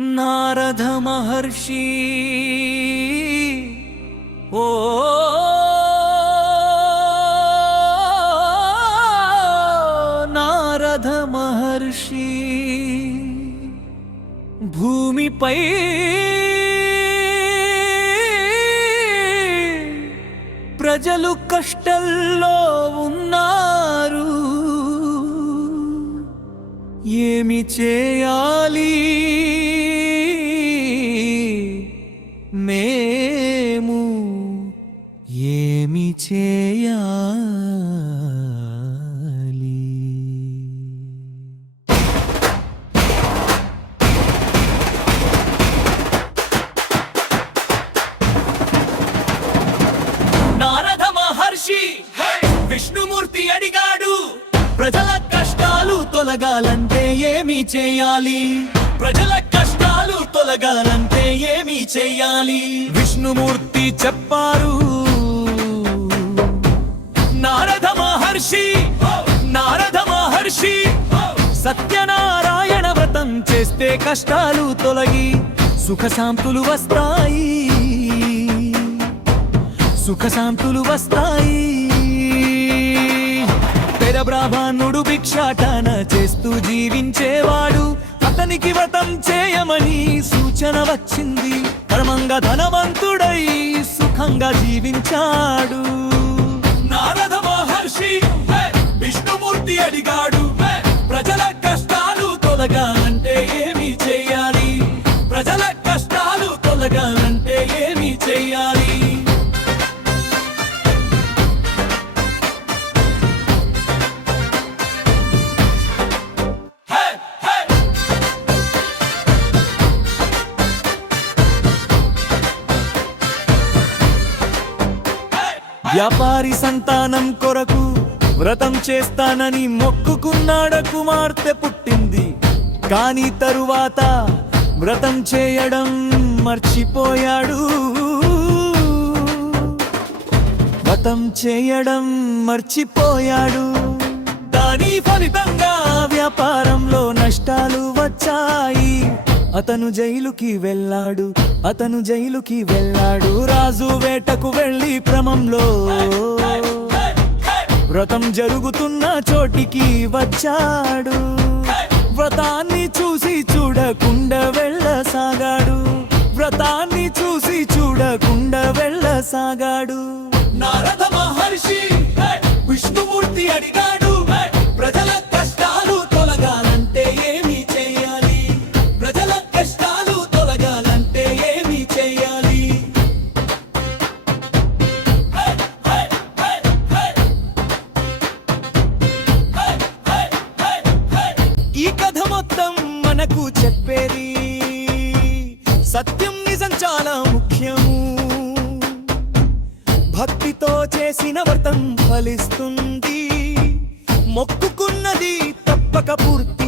నారద మహర్షి ఓ నారద మహర్షి భూమిపై ప్రజలు కష్టంలో ఉన్నారు, ఏమి చేయాలి మేము, ఏమి చేయాలి? నారద మహర్షి విష్ణుమూర్తి అడిగాడు, ప్రజల కష్టాలు తొలగాలంటే ఏమి చేయాలి? ప్రజల కష్టాలు తొలగాలంటే ఏమి చేయాలి? విష్ణుమూర్తి చెప్పారు, నారద మహర్షి నారద మహర్షి సత్యనారాయణ వ్రతం చేస్తే కష్టాలు తొలగి సుఖశాంతులు వస్తాయి, సుఖశాంతులు వస్తాయి. బ్రాహ్మణుడు భిక్షాటన చేస్తూ జీవించేవాడు, అతనికి వ్రతం చేయమని సూచన వచ్చింది. పరమంగా ధనవంతుడై సుఖంగా జీవించాడు. నారద మహర్షి విష్ణుమూర్తి అడిగాడు, ప్రజల కష్టాలు తొలగాలంటే ఏమి చేయాలి? ప్రజల కష్టాలు తొలగాలంటే ఏమి చేయాలి? వ్యాపారి సంతానం కొరకు వ్రతం చేస్తానని మొక్కుకున్నాడ, కుమార్తె పుట్టింది. కాని తరువాత వ్రతం చేయడం మర్చిపోయాడు, వ్రతం చేయడం మర్చిపోయాడు. దాని ఫలితంగా వ్యాపారంలో నష్టాలు వచ్చాయి. అతను జైలుకి వెళ్ళాడు, అతను జైలుకి వెళ్ళాడు. రాజు వేటకు వెళ్ళి క్రమంలో వ్రతం జరుగుతున్న చోటికి వచ్చాడు. వ్రతాన్ని చూసి చూడకుండా వెళ్ళసాగాడు, వ్రతాన్ని చూసి చూడకుండా వెళ్ళసాగాడు. నారద మహర్షి విష్ణుమూర్తి అడిగాడు, ప్రజల కష్టాలు తొలగాలంటే ఏమి చేయాలి? ప్రజల కష్టాలు తొలగాలంటే ఏమి చేయాలి? ఈ కథ మొత్తం మనకు చెప్పేది సత్యం, నిజం చాలా ముఖ్యము. భక్తితో చేసిన వ్రతం ఫలిస్తుంది, మొక్కుకున్నది తప్పక పూర్తి